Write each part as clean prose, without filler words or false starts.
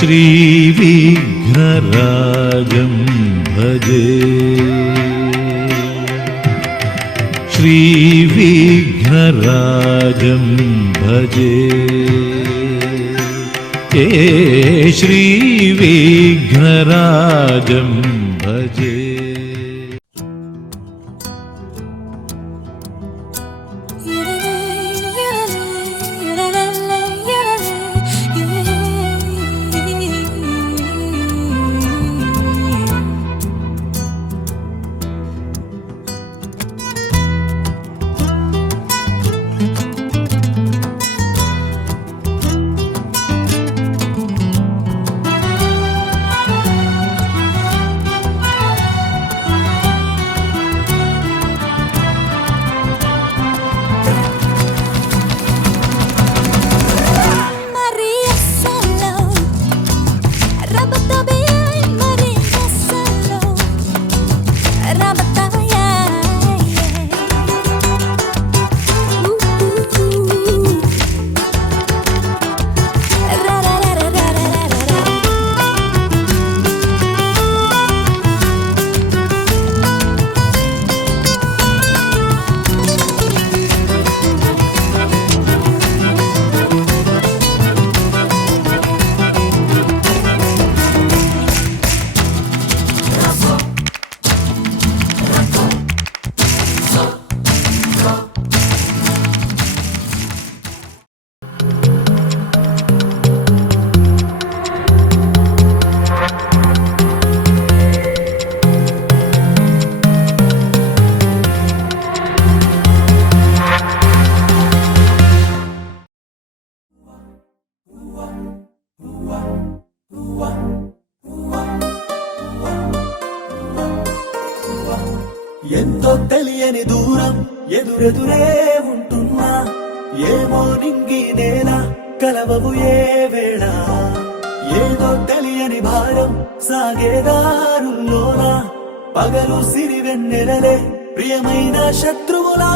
श्रीविघ्नराजं भजे श्रीविघ्नराजं भजे श्रीविघ्नराजं भजे। ఎంతో తెలియని దూరం ఎదురెదురే ఉంటున్నా ఏమో నింగి నేల కలవవు ఏ వేళ ఏదో తెలియని భారం సాగేదారుల్లోనా పగలు సిరి వెన్నెలలే ప్రియమైన శత్రువులా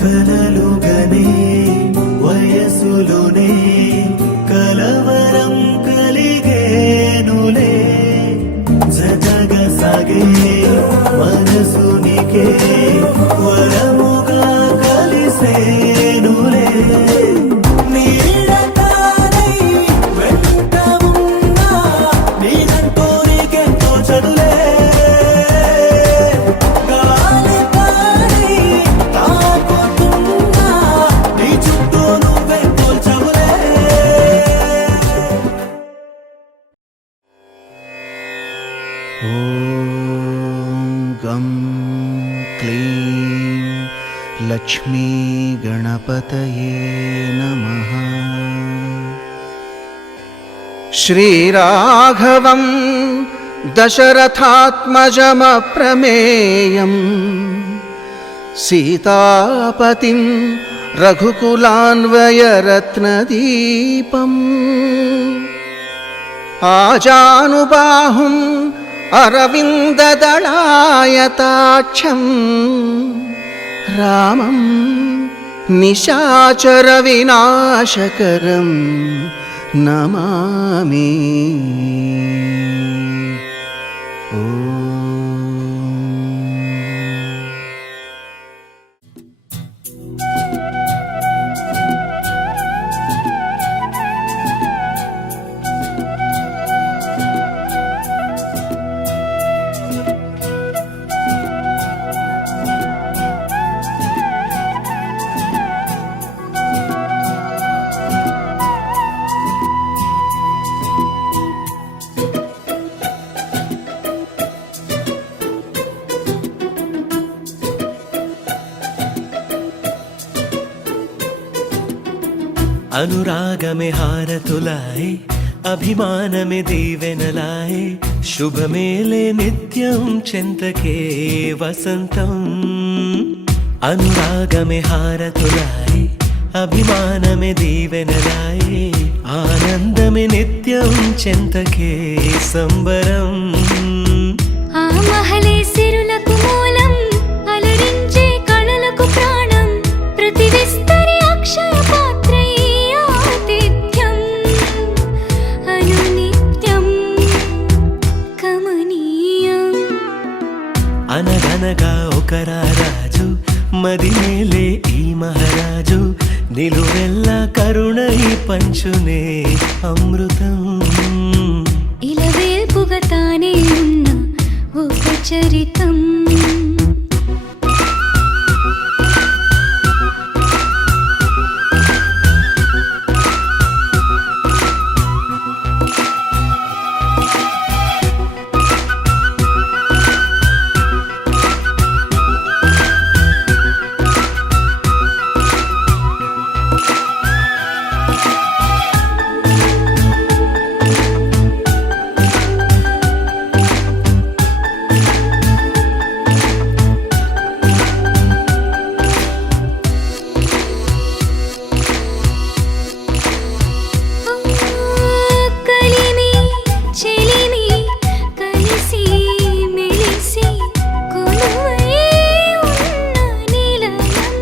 కలలుగనే వయసులోనే కలవరం కలిగేనులే జగగ సాగే మనసునికే వరముగా కలిసేనులే गं क्लीं लक्ष्मी गणपतये नमः। श्रीराघवं दशरथात्मजमप्रमेयं सीतापतिं रघुकुलान्वयरत्नदीपम् आजानुबाहुम् अरविन्ददलायताक्षं रामं निशाचरविनाशकरं नमामि। అనురాగమే హారతులాయే అభిమానమే దీవెనలాయే శుభమేలే నిత్యం చెంతకే వసంతం అనురాగమే హారతులాయే అభిమానమే దీవెనలాయే ఆనందమే నిత్యం చెంతకే సంబరం ఆ మహలే సిరులకు మూలం అలరించే కళలకు ప్రాణం ప్రతి విస్తరి అక్షయ పాత్రై ఆతిథ్యం అనునిత్యం కమనీయం అనగనగా ఒక రాజు మదిమేలే ఈ మహారాజు నిలువెల్ల కరుణై పంచునే అమృతం ఇలవేల్పుగా తానే ఉన్న ఒక చరితం కలిమి చెలిమి కలిసి మెలిసి కొలువై ఉన్న నిలయం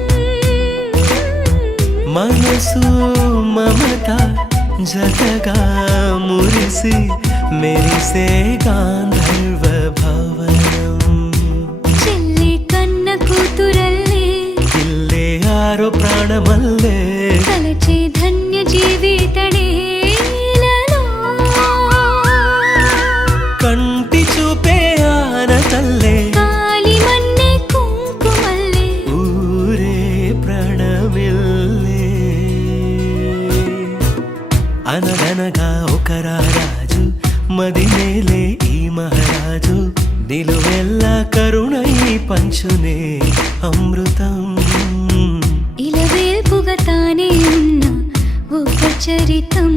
మనసు మమత జతగా మురిసి మెరిసే గాంధర్వ భవనం చెల్లి కన్న కూతురల్లే ఇల్లే ఆరో ప్రాణమల్లే కలచే ధన్య జీవితడేలలో కంటి చూపే ఆన తల్లే కాలి మన్నే కుంకుమల్లే ఊరే ప్రాణమిల్లే అనగనగా ఒక రాజు మదిమేలే ఈ మహారాజు నిలువెల్ల కరుణై పంచునే అమృతం ఇలవేల్పుగా తానే ఉన్న ఒక చరితం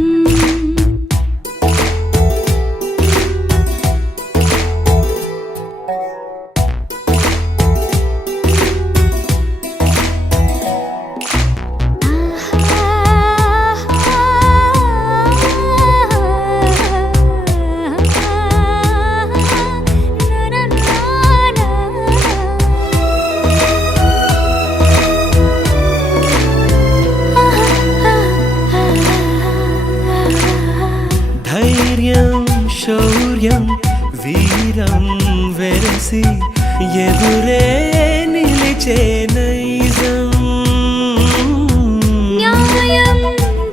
ధైర్యం శౌర్యం వీరం వెరసి ఎదురే నిలిచే నైజం న్యాయం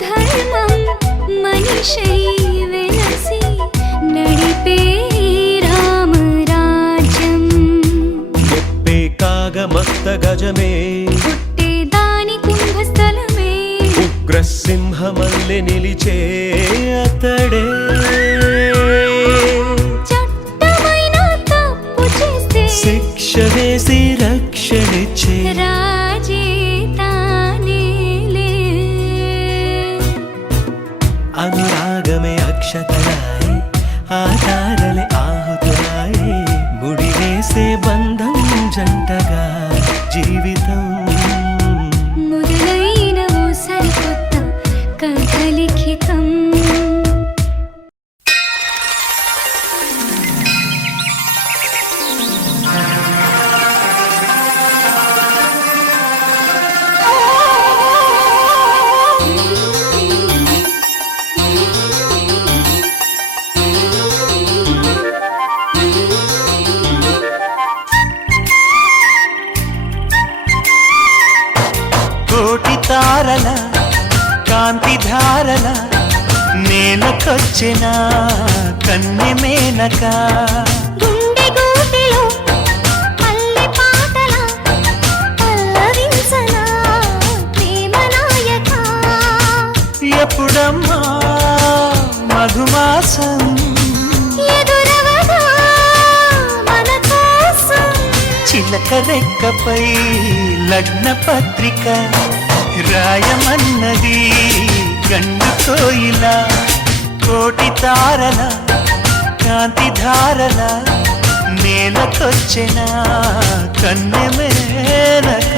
ధర్మం మనిషై వెలసి నడిపే రామరాజ్యం ముప్పే కాగమస్త గజమే పుట్టే దాని కుంభస్థలమే ఉగ్రసింహమల్లె నిలిచే అతడే చట్టమైన తప్పు చేస్తే శిక్ష వేసి రక్షణిచ్చే రాజే తానేలే అనురాగమే అక్షతలాయే ఆధారలే ఆహుతులాయే ముడివేసే బంధం జంటగా జీవితం మొదలైన ఓ సరికొత్త కథ లిఖితం కోటి తారల కాంతి ధారల నేలకొచ్చిన కన్నె మేనక గుండె గూటిలో పల్లె పాటల పల్లవించనా ప్రేమ నాయక ఎప్పుడమ్మా మధుమాసం ఎదురవగా మన కోసం చిలక రెక్కపై లగ్న పత్రిక రాయమన్నది గండు కోయిల కోటి తారల కాంతి ధారల నేలకొచ్చిన కన్నె మేనక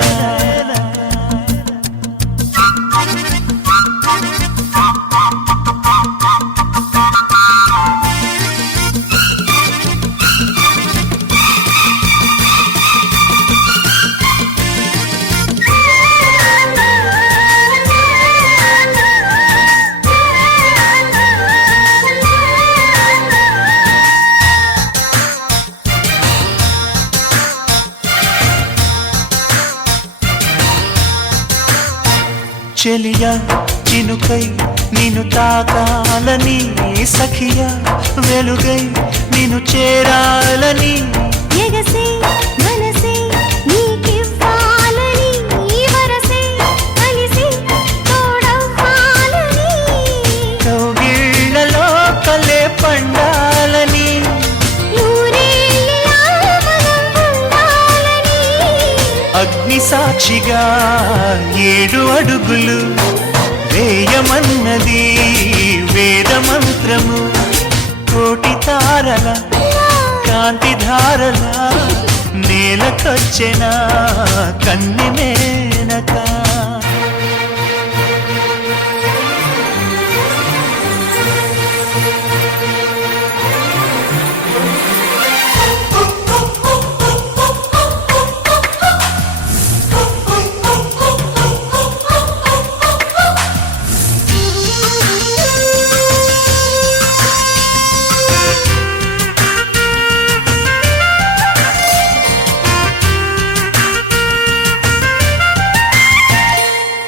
చెలియా చినుకై నిన్ను తాకాలని సఖియా వెలుగై నిన్ను చేరాలని ఎగసే మనసే నీకివ్వాలని వరసే కలిసి తోడవ్వాలని కౌగిళ్ళలో కలే పండాలని నూరేళ్ళలా మనం ఉండాలని అగ్ని సాక్షిగా 7 అడుగులు వేయమన్నది వేద మంత్రము కోటి తారల కాంతి ధారల నేలకొచ్చిన కన్నె మేనక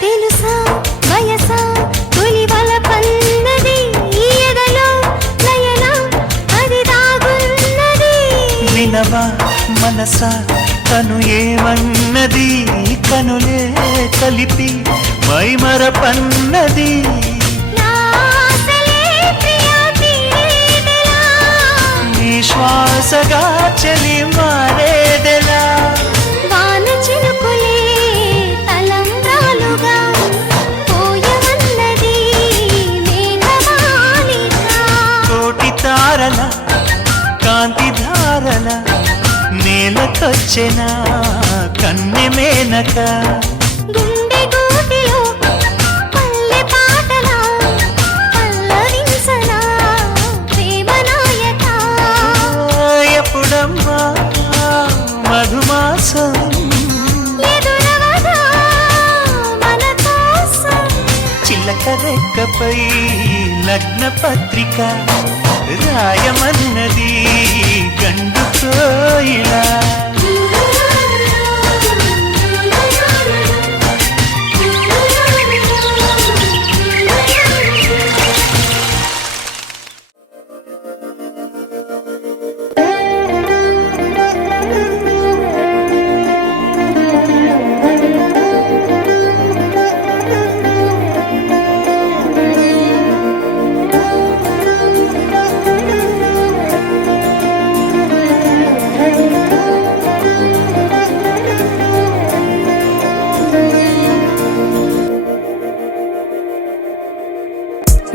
తెలుసా వయసా తొలివల పన్నది ఎదలో లయన అది దాగున్నది వినవా మనసా తను ఏమన్నది కనులే కలిపి మైమరపన్నది నా ఆశలే ప్రియా తీరేదెలా నీ శ్వాసగా చలి మారేదెలా వాన చినుకులే తలంబ్రాలుగా పోయవన్నది మేఘమాలిక కోటి తారల కాంతి ధారల నేలకొచ్చిన కన్నె మేనక గుండె గూటిలో పల్లె పాటలా పల్లవించనా ప్రేమ నాయక ఎప్పుడమ్మా మధుమాసం ఎదురవదా మన కోసం చిలక రెక్కపై లగ్న పత్రిక రాయమన్నది గండు కోయిలా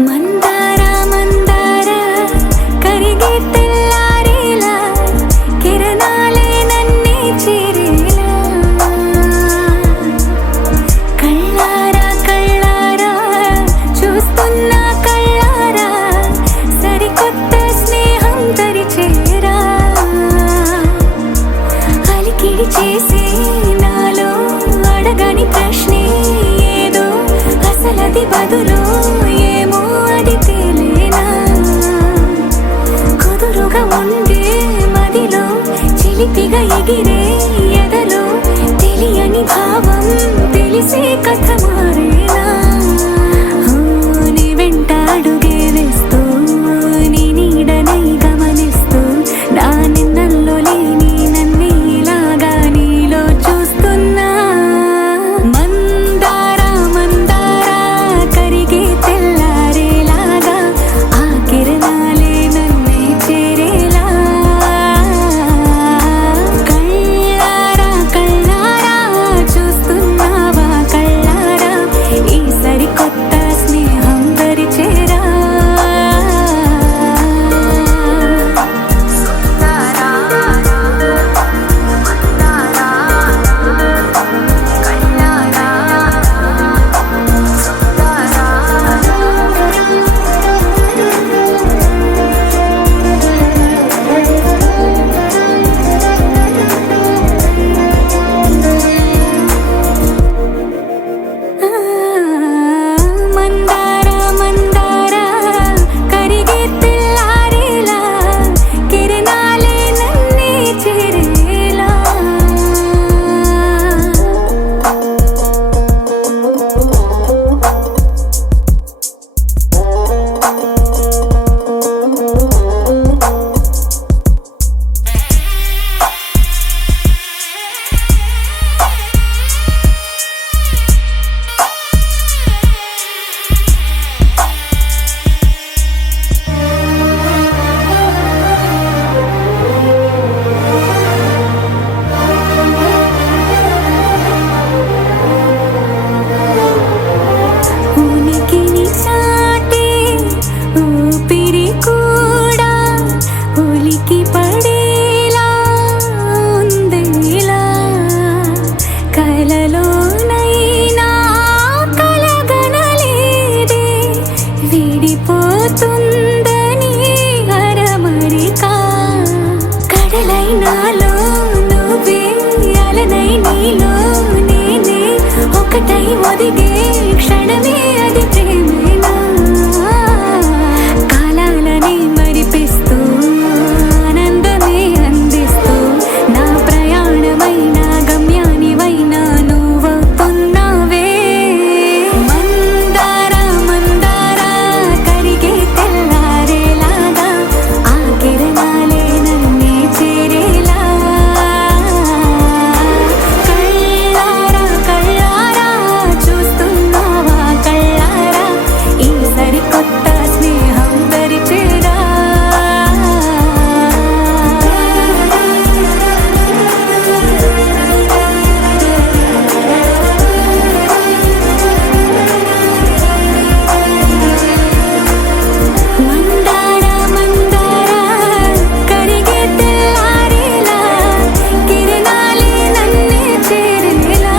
మందార మందార కరిగే తెల్లారేలా కిరణాలే నన్నే చేరేలా కళ్ళారా కళ్ళారా చూస్తున్నా కళ్ళారా సరికొత్త స్నేహం తరిచేరా అలికిడి చేసే నాలో అడగని ప్రశ్నే ఏదో అసలది బదులు ఏమో అది తేలేనా కుదురుగా ఉండే మదిలో చిలిపిగా ఎగిరే ఎదలో తెలియని భావం తెలిసే కథ మారేనా నీ వెంట అడుగే వేస్తూ నీ నీడనై గమనిస్తూ నా నిన్నల్లో లేని నన్నే ఇలాగా నీలో చూస్తున్నా మందార మందార కరిగే తెల్లారేలాగా ఆ కిరణాలే నన్నే చేరేలా కళ్ళారా చూడడమే అది ప్రేమేనా కాలాలని మరిపిస్తూ ఆనందమే అందిస్తూ నా ప్రయాణమైన గమ్యానివైనా నువ్వవుతున్నావే మందార మందార కరిగే తెల్లారేలాగా ఆ కిరణాలే నన్నే చేరేలా కళ్ళారా కళ్ళారా చూస్తున్నావా కళ్ళారా ఈ సరికొత్త స్నేహం పరిచేరా మందార మందార కరిగే తెల్లారేలా కిరణాలే నన్నే చేరేలా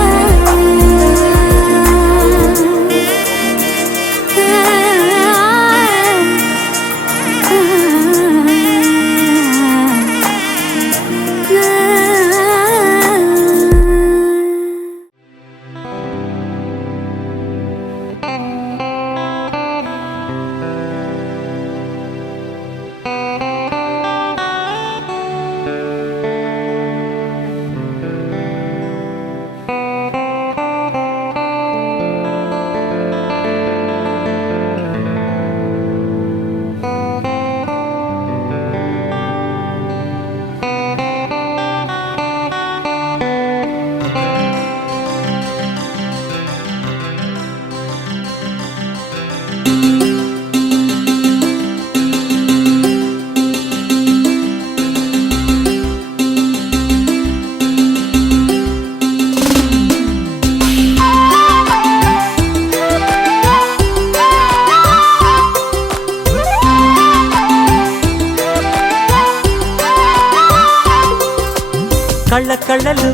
కళ్ళ కళ్ళలు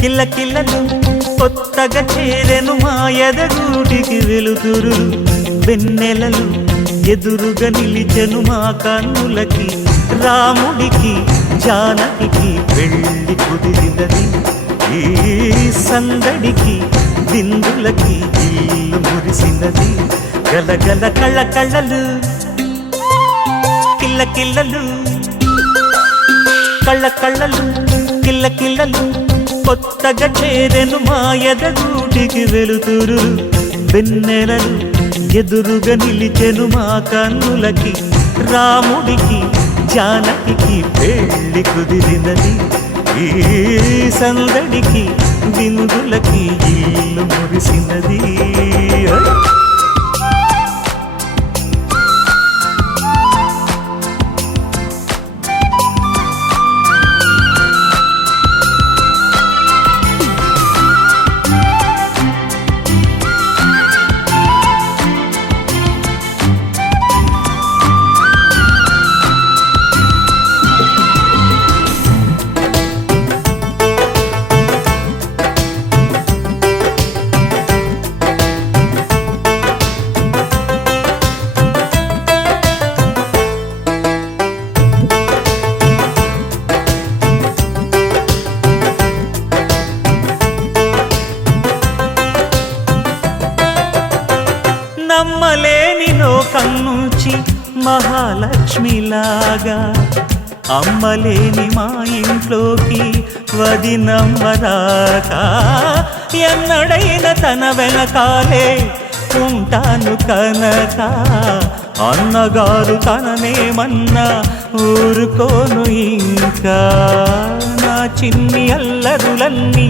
కిల్ల కిల్లలు కొత్తగా చేరెను మా ఎదగూటికి వెలుతురు వెన్నెలలు ఎదురుగా నిలిచెను మా కన్నులకి రాముడికి జానకి పెళ్ళి కుదిరినది ఈ సందడికి బిందులకి ఇల్లు మురిసినది గలగల కళ్ళ కళ్ళలు కిల్ల కిల్లలు కళ్ళ కళ్ళలు కిల్ల కిల్లలు కొత్తగా చేరెను మా ఎదగూటికి వెలుతురు వెన్నెలలు ఎదురుగా నిలిచెను మా కన్నులకి రాముడికి జానకి పెళ్ళి కుదిరినది ఈ సందడికి బిందులకి ఇల్లు మురిసినది నమ్మలేని లోకం నుంచి మహాలక్ష్మిలాగా అమ్మలేని మా ఇంట్లోకి వదినమ్మరాక ఎన్నడైన తన వెనకాలే ఉంటాను కనక అన్నగారు తననేమన్నా ఊరుకోను ఇంకా నా చిన్ని అల్లరులన్నీ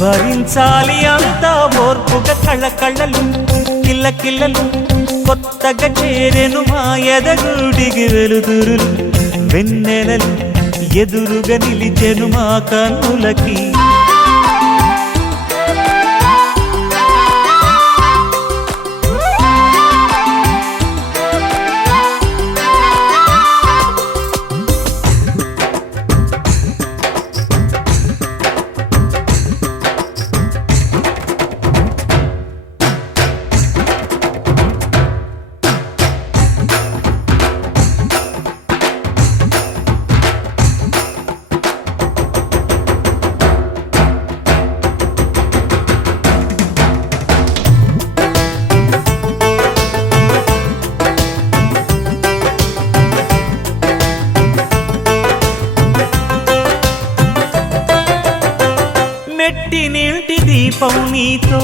భరించాలి అంతా ఓర్పుగా కళ్ళ కళ్ళలు కిల్ల కిల్లలు కొత్తగా చేరెను మా ఎదగూడికి వెలుతురులు వెన్నెలలు ఎదురుగా నిలిచెను మా కన్నులకి మెట్టినింటి దీపం నీతో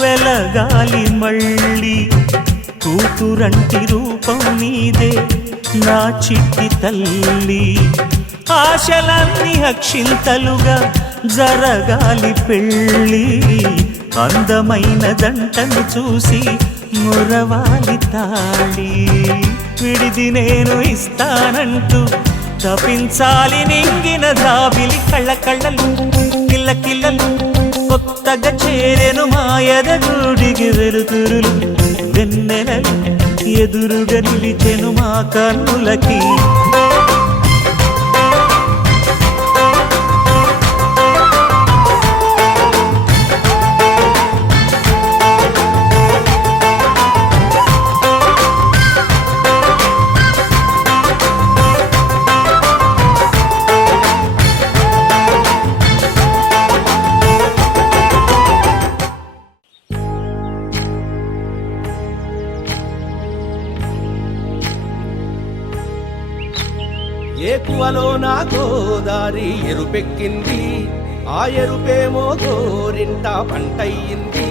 వెలగాలి మళ్ళీ, కూతురంటి రూపం నీదే నా చిట్టి తల్లి. ఆశలన్నీ అక్షింతలుగా జరగాలి పెళ్ళి, అందమైన జంటను చూసి మురవాలి తాళి. విడిది నేను ఇస్తానంటూ తపించాలి నింగిన జాబిలి. కళ్ళ కళ్ళలు కిల్ల కిల్లలు కొత్తగా చేరెను మాయద గుడికి వెలుతురులు. వెన్నెలలు ఎదురుగా నిలిచెను మా కన్నులకి. ఏకువలో నా గోదారి ఎరుపెక్కింది, ఆ ఎరుపేమో గోరింట పంటయ్యింది.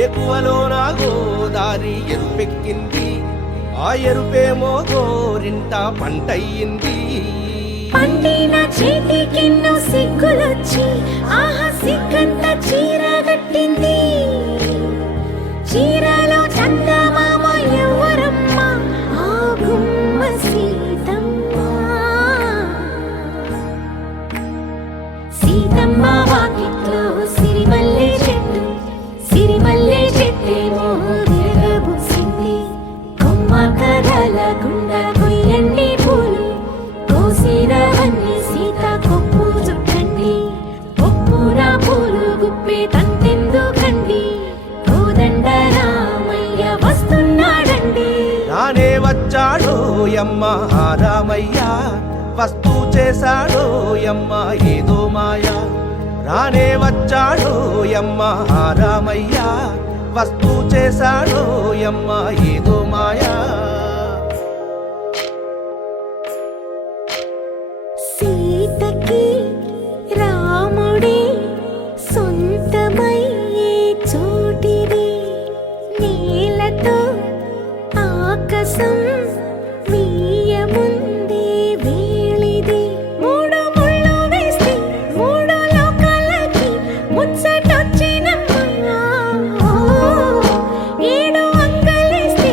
ఏకువలో నా గోదారి ఎరుపెక్కింది, ఆ ఎరుపేమో గోరింట పంటయ్యింది. పండిన చేతికెన్నో సిగ్గులొచ్చి ఆహా సిగ్గంత చీర కట్టింది. చీరలో చందమామ ఎవరమ్మ, ఆ గుమ్మ సీతమ్మ. సీతమ్మ వాకిట్లో సిరిమల్లె చెట్టు, సిరిమల్లె చెట్టేమో విరగబూసింది. కొమ్మ కదల గుండా కొయ్యండి పూలు, కోసిరవన్నీ సీత కొప్పు చుట్టండి. ఒప్పున పూలు గుప్పే తంతెందుకండి, కోదండ రామయ్య వస్తున్నాడండి. నానే వచ్చాడో యమ్మ ఆ రామయ్య, వస్తూ చేశాడో యమ్మ ఏదో మాయ. రానే వచ్చాడో యమ్మ ఆ రామయ్య, వస్తూ చేశాడో యమ్మ ఏదో మాయా. సీతకి రాముడే సొంతమయ్యే చోటిది, నేలతో ఆకాశం వీయముందే వేళిది. మూడు ముళ్ళు వేస్తే మూడు లోకాలకి ముచ్చటొచ్చినమ్మా. ఏడు అంగలేస్తే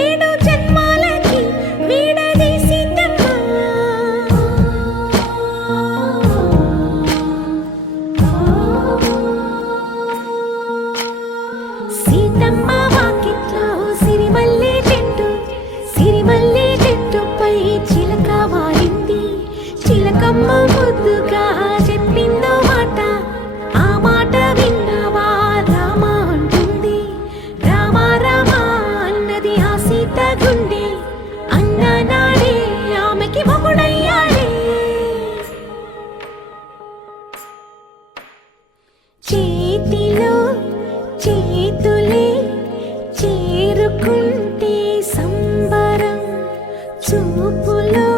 ఏడు జన్మాలకి వీడదీసిద్దమ్మా. సీతమ్మ వాకిట్లో సిరిమల్లె చెట్టు, సిరిమల్లె చెట్టుపై చిలక వాలింది. చిలకమ్మ ముద్దుగా చెప్పిందో మాట, ఆ మాట విన్నవా రామ అంటుంది. రామ రామ అన్నది ఆ సీత గుండె, అన్న నాడే ఆమెకి మొగుడయ్యాడే. చేతిలో చేతులే చేరుకుంటే సంబరం, చూపులో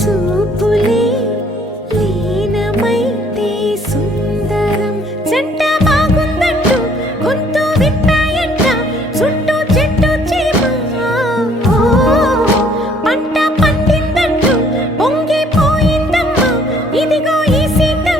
చూపులే లీనమైతే సుందరం. జంట బాగుందంటూ గొంతు విప్పాయంట చుట్టూ చెట్టు చీమ. పంట పండిందంటూ పొంగిపోయిందమ్మా, ఇదిగో ఈ సీతమ్మ.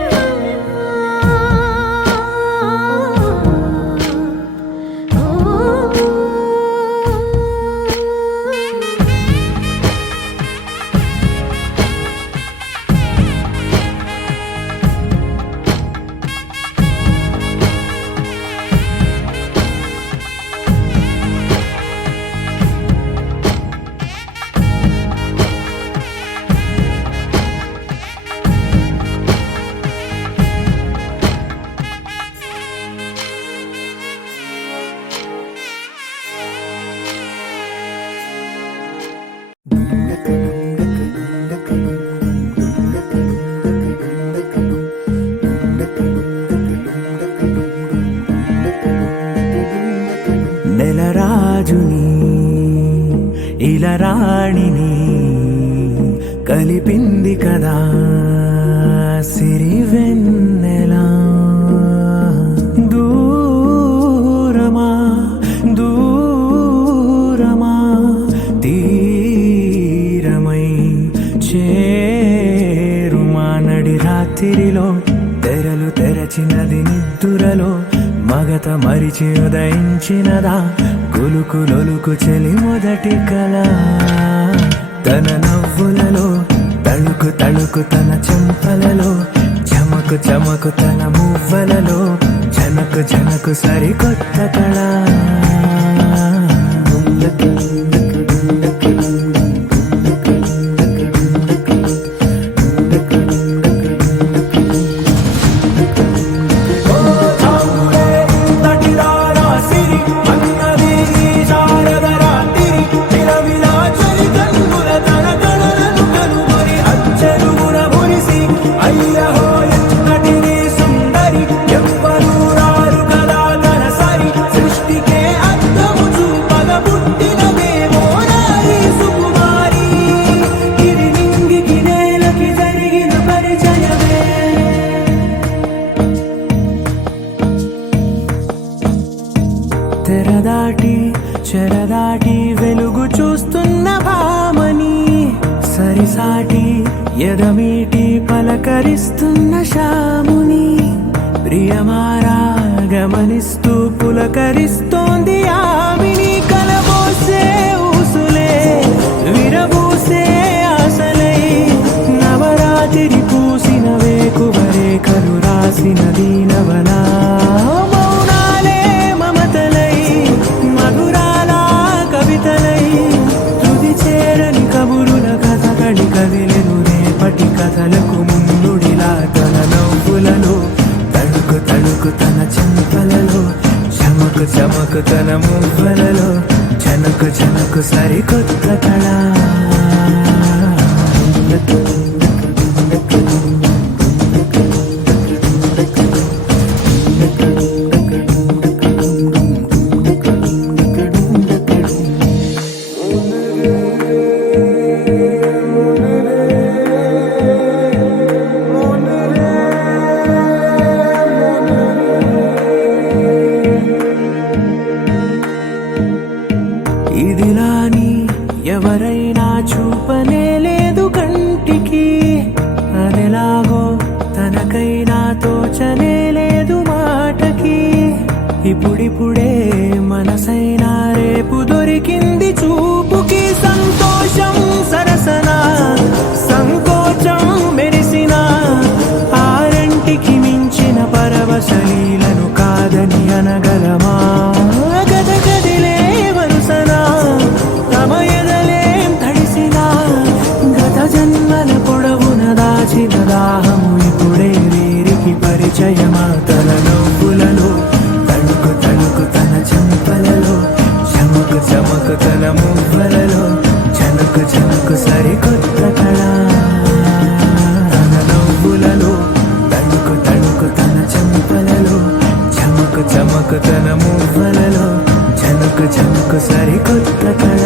నెలరాజుని ఇలరాణిని కలిపింది కదా సిరివెన్నెలా. రాత్రిలో తెరలు తెరచినది నిద్దురలో మగత మరిచి ఉదయించినదా కులుకు లొలుకు చెలి మొదటి కళ తన నవ్వులలో తళుకు తళుకు తన చెంపలలో చమకు చమకు తన మువ్వలలో జనకు జనకు సరికొత్త కళ తెరదాటి చెరదాటి వెలుగు చూస్తున్న భామని సరిసాటి ఎదమీటి పలకరిస్తున్న శాముని ప్రియమారా గమనిస్తూ పులకరిస్తోంది ఆవిని కలబోసే ఊసులే విరబూసే ఆశలై నవరాత్రి పూసిన వేకువరే కలు రాసిన దీనవనా కదిలెను రేపటి కథలకు ముందుడిలా తన నవ్వులలో తడుకు తడుకు తన చెంపలలో చమకు చమకు తన మువ్వలలో జనకు జనకు సరికొత్త కళ ఇదిలాని ఎవరైనా చూపనే లేదు కంటికి అదెలాగో తనకైనా తోచనే లేదు మాటకి ఇప్పుడిప్పుడే మనసైనా రేపు దొరికింది చూపుకి సంతోషం సరసన సంకోచం మెరిసిన ఆరంటికి మించిన పరవశలీలను కాదని అనగలమా గదగదిలే వరుసనా తమ ఎదలేం తడిసినా గత జన్మల పొడవున దాచిన దాహము ఇప్పుడే వీరికి పరిచయమా తన నవ్వులలో తణుకు తణుకు తన చెంపలలో చమకు చమకు తన మువ్వలలో జనకు జనకు సరికొత్త కళ తన నవ్వులలో తణుకు తణుకు తన చెంపలలో చమకు చమకు తన మువ్వలలో జనకు జనకు సరికొత్త కళ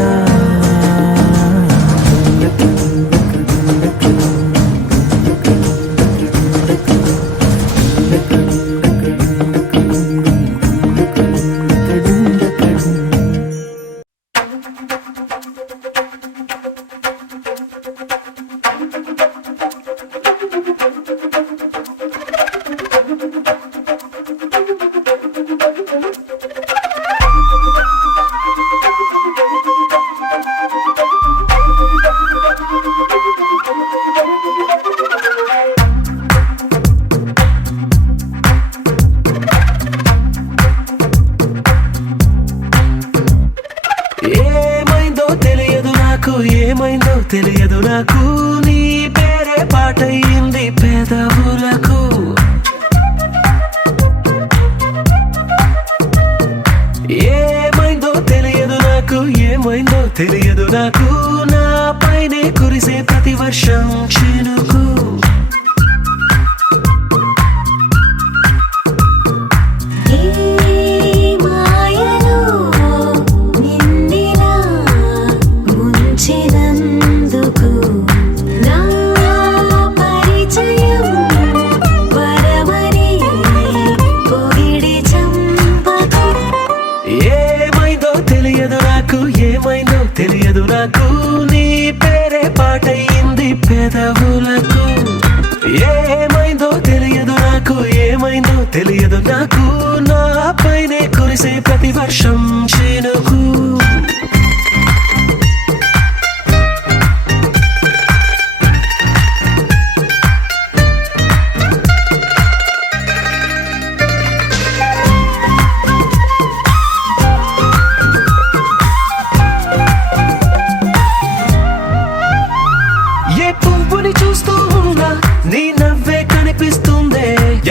ఏమైందో తెలియదు నాకు నీ పేరే పాటయింది పెదవులకు ఏమైందో తెలియదు నాకు ఏమైందో తెలియదు నాకు నా పైనే కురిసే ప్రతి వర్షం చినుకు తెలియదు నాకు నీ పేరే పాటయింది పెదవులకు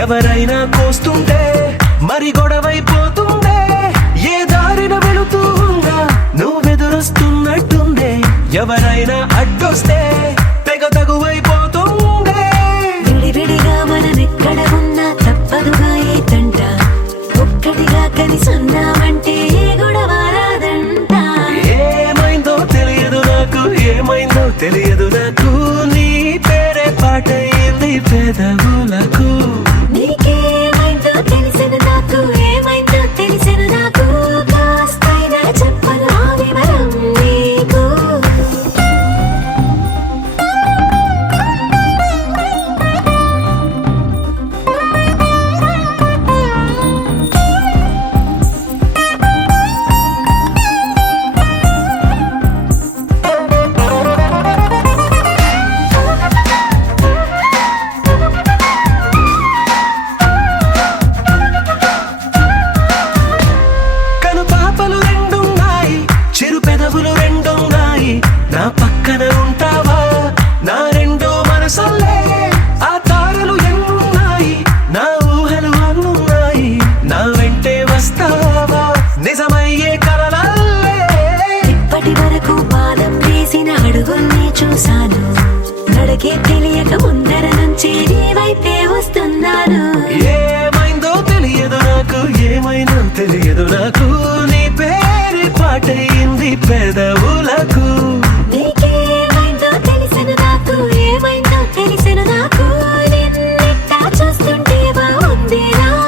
ఎవరైనా కోస్తుంటే మరి గొడవైపోతుందే, ఏ దారిన వెళుతూ ఉన్నా నువ్వెదురొస్తున్నట్టుందే, ఎవరైనా అడ్డొస్తే తెగ తగువైపోతుందే. విడివిడిగా మనమెక్కడ ఉన్నా తప్పదుగా ఏ తంట, ఒక్కటిగా కలిసి ఉన్నామంటే ఏ గొడవ రాదంట. ఏమైందో తెలియదు నాకు, ఏమైందో తెలియదు నాకు, నీ పేరే పాటయింది పెదవులకు. నీకేమైందో తెలిసిన నాకు, ఏమైందో తెలిసిన నాకు, కాస్తైనా చెప్పను ఆ వివరం నీకు. కను పాపలు రెండున్నాయి, చిరు పెదవులు రెండున్నాయి, నా పక్కన ఉంటావా నా రెండో మనసల్లే. ఆ తారలు ఎన్నున్నాయి, నా ఊహలు అన్నున్నాయి, నా వెంటే వస్తావా నిజమయ్యే కలలల్లే. ఇప్పటి వరకు పాదం వేసిన అడుగుల్ని చూశాను, నడకే తెలియక ముందర నుంచి నీ వైపే వస్తున్నాను. ఏమైందో తెలియదు నాకు, ఏమైందో తెలియదు నాకు, నీ పేరు పాటయింది పెదవులకు. నీకేమైందో తెలిసిన నాకు, ఏమైందో తెలిసిన నాకు, నిన్నెట్టా చూస్తుంటే బాగుంది నాకు.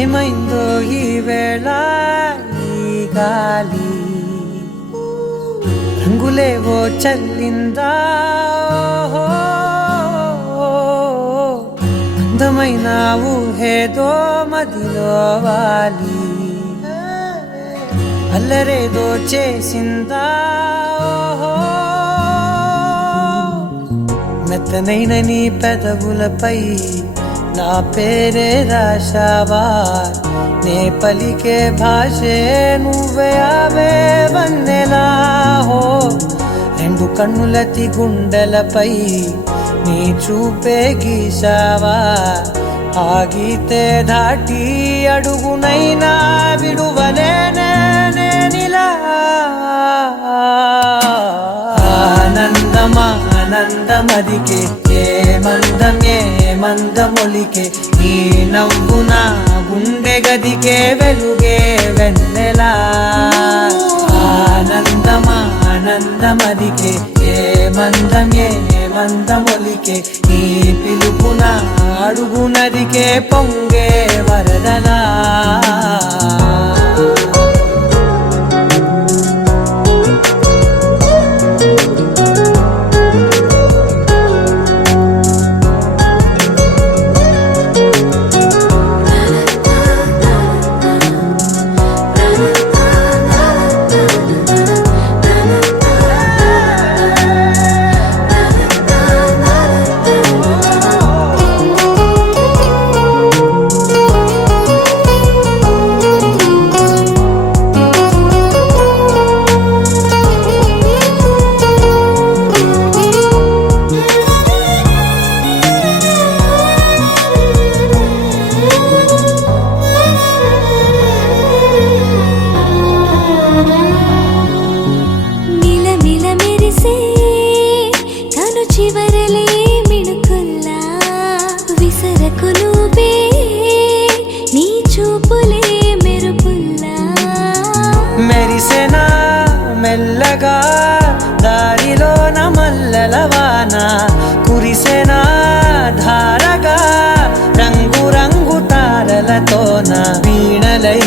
ఏమైందో ఈ వేళ ఈ గాలి, రంగులేవో చల్లిందా, అందమైన ఊహేదో మదిలో వాలి, అల్లరేదో చేసిందా, మెత్తనైన నీ పెదవులపై నా పేరే రాశావా, నే పలికే భాషే నువ్వే ఆవే వన్నెలా. హో రెండు కన్నులతి గుండెలపై నీ చూపే గీశావా, ఆగితే దాటి అడుగునైనా విడువలేనే నేనిలా. ఆనందమా ఆనందమదికే ఏ మందం ఏ మందమొలికే, ఈ నవ్వు నా గుండె గదికే వెలుగే వెన్నెలా. ఆనందమా ఆనందమదికే ఏ మందం ఏ మందమొలికే, ఈ పిలుపు నా అడుగు నదికే పొంగే వరదలా. మెరిసెనా మెల్లగా దారిలోన మల్లెలవాన, కురిసెనా ధారగా రంగు రంగు తారలతోన, వీణలై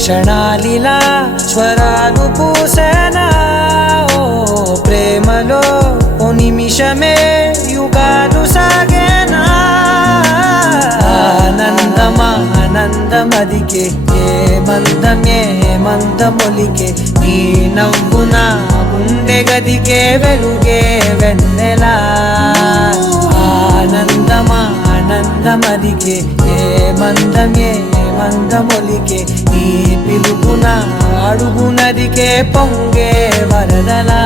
క్షణాలిలా స్వరాలు పూసెనా. ఓ ప్రేమలో ఓ నిమిషమే యుగాలు సాగేనా. ఆనందమా ఆనంద ఆనందమదికే ఏ మందమొలికే నీ నవ్వు నా గుండె గదికే వెలుగే వెన్నెలా ఆనందమదికే ఏ మందమొలికే నీ పిలుపున అడుగు నదికే పొంగే వరదలా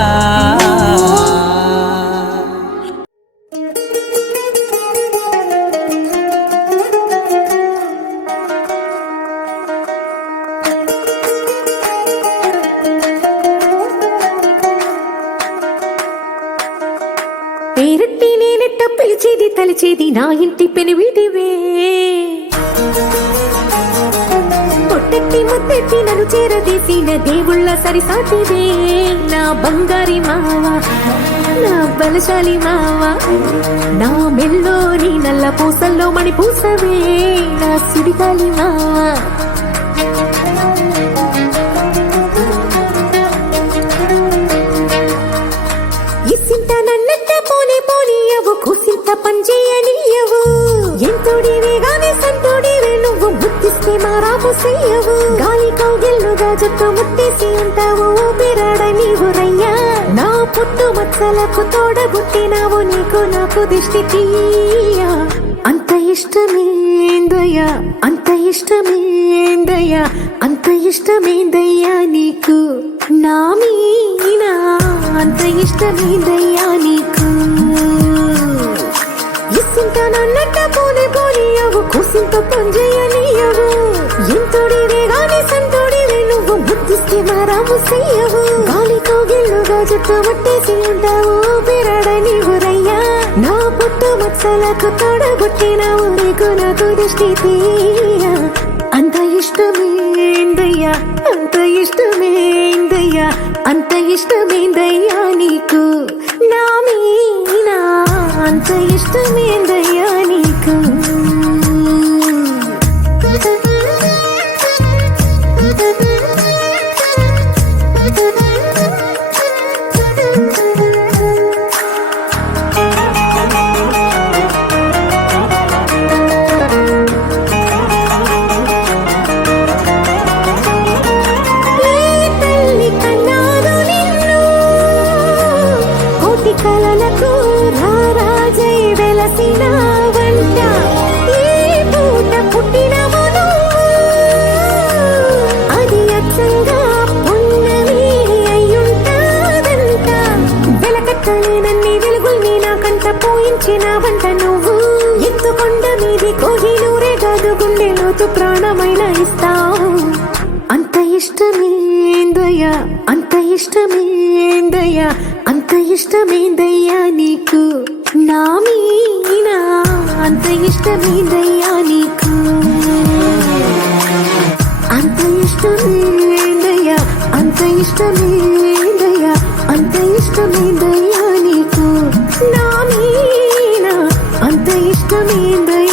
పేరట్టి నేనెట్ట పిలిచేది తలిచేది నా ఇంటి పెనివిటివే పొట్టెట్టి ముద్దెట్టి నన్ను చేరదీసిన దేవుళ్ళ సరిసాటివే నా బంగారి మావా నా బలశాలి మావా నా మెల్లోని నల్ల పూసల్లో మణి పూసవే నా సుడిగాలి మావా ఇసింత నన్నట్ట పోనీయవు కూసింత పనిచేయనియవు ఎంతోడివే గానే సంతోడివే నువ్వు ముద్దిస్తే మారాము చెయ్యవు గాలి కౌగిల్లుగా జట్టు ముట్టేసి ఉంటావు ఊపిరాడ నీవు రయ్యా నా పుట్టు మచ్చలకు తోడబుట్టినావు నీకు నాకు దిష్టి తీయా అంత ఇష్టమేందయ్యా అంత ఇష్టమేందయ్యా అంత ఇష్టమేందయ్యా నీకు నా మీనా అంత ఇష్టమేందయ్యా నీకు ఇసింత నన్నట్ట పోనీయవు కూసింత పనిచేయనియవు ఎంతోడివే గాని సంతోడివే నువ్వు బుద్ధిస్తే మారాము చెయ్యవు గాలి కౌగిల్లుగా జుట్టు ముట్టేసి ఉంటావు ఊపిరాడ నీవు రయ్యా నా పుట్టు మచ్చలకు తోడబుట్టినావు నీకు నాకు దృష్టి తీయా అంత ఇష్టమేందయ్యా అంత ఇష్టమేందయ్యా అంత ఇష్టమేందయ్యా నీకు నా మీనా అంత ఇష్టమేందయ్యా నీకు కలలకు రారాజై వెలసిన వంట ఈ పూట పుట్టినవు అది అచ్చంగా పున్నమి అయ్యుంటాదంట వెలకట్టలేనన్ని వెలుగుల్ని నాకంట పోయించిన వంట నువ్వు ఎత్తుకొండ మీది కోహినూరే కాదు గుండె లోతు ప్రాణమైన ఇస్తావు అంత ఇష్టమేందయ్యా అంత ఇష్టమేందయ్యా అంత ఇష్టమేందయ్యా నీకు నా మీనా అంత ఇష్టమేందయ్యా నీకు అంత ఇష్టమేందయ్యా అంత ఇష్టమేందయ్యా అంత ఇష్టమేందయ్యా నీకు నా మీనా అంత ఇష్టమేందయ్యా